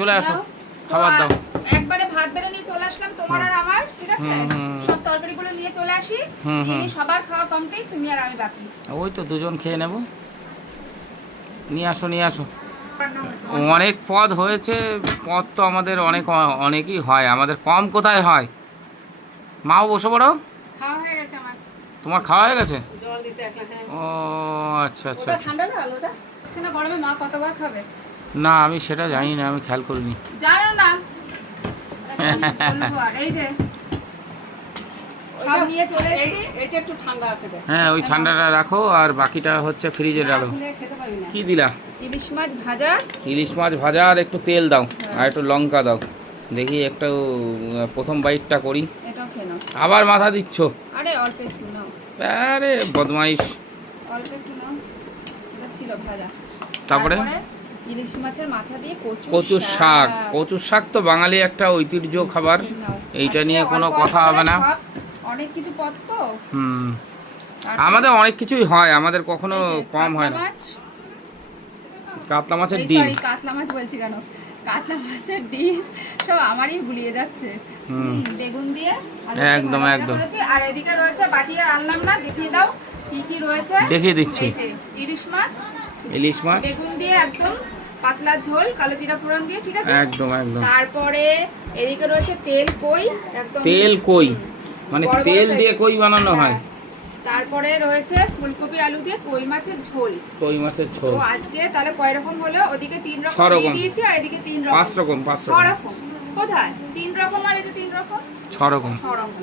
চলে আসো, খাবার দাও। একবারে ভাত বেড়ে নিয়ে চলে আসলাম তোমার আর আমার, ঠিক আছে? সব তরকারিগুলো নিয়ে চলে আসি, সবার খাওয়া কমপ্লিট, তুমি আর আমি বাকি। ওই তো দুজন খেয়ে নেব। নিয়ে আসো নিয়ে আসো। অনেক পদ হয়েছে, পদ তো আমাদের অনেকই হয়, আমাদের কম কোথায় হয়। মাও বসে পড়ো। খাওয়া হয়ে গেছে আমার। তোমার খাওয়া হয়ে গেছে? জল দিতে আসলাম। ও আচ্ছা আচ্ছা ওটা আচ্ছা। ঠান্ডা না আলোটা? হচ্ছে না গরমে, মা কতবার খাবে? না আমি সেটা জানি না, আমি খেয়াল করিনি। জানো না? বলবো আর, এই যে সব নিয়ে চলে এসেছি। এইটা একটু ঠান্ডা আছে দেখ। হ্যাঁ ওই ঠান্ডাটা রাখো, আর বাকিটা হচ্ছে ফ্রিজে ডালো। খুলে খেতে পারবি না। কি দিলা? ইলিশ মাছ ভাজা। ইলিশ মাছ ভাজা, আর একটু তেল দাও, আর একটু লঙ্কা দাও। দেখি একটু প্রথম বাইটটা করি। এটাও খেয়ে নাও। আবার মাথা দিচ্ছ? আরে অল্প একটু নাও, আরে বদমাইশ। অল্প একটু নাও। এটা ছিল ভাজা। তারপরে ইলিশ মাছের মাথা দিয়ে কচুর শাক। কচুর শাক তো বাঙালি একটা ঐতিহ্য খাবার, এইটা নিয়ে কোনো কথা হবে না। অনেক কিছু পদ তো। আমাদের অনেক কিছুই হয়, আমাদের কখনো কম হয় না। কাতলা মাছের ডিম। সরি, কাতলা মাছ বলছি কেন, কাতলা মাছের ডিম তো আমারই ভুলিয়ে যাচ্ছে। বেগুন দিয়ে একদম একদম। আর এদিকে রয়েছে, বাটি আর আনলাম না, দেখিয়ে দাও কি কি রয়েছে। দেখিয়ে দিচ্ছি। এই যে ইলিশ মাছ, ইলিশ মাছ বেগুন দিয়ে একদম পাতলা ঝোল, কালো জিরা ফোড়ন দিয়ে, ঠিক আছে? একদম একদম। তারপরে এদিকে রয়েছে তেল কই, একদম তেল কই মানে তেল দিয়ে কই বানানো হয়। তারপরে রয়েছে ফুলকপি আলু দিয়ে কই মাছের ঝোল। কই মাছের ঝোল। তো আজকে তাহলে কয় রকম হলো? ওদিকে 3 রকম 6 রকম দিয়ে দিয়েছি, আর এদিকে 3 রকম, 5 রকম 6 রকম। কোথায় 3 রকম আর এই যে 3 রকম? 6 রকম। 6 রকম।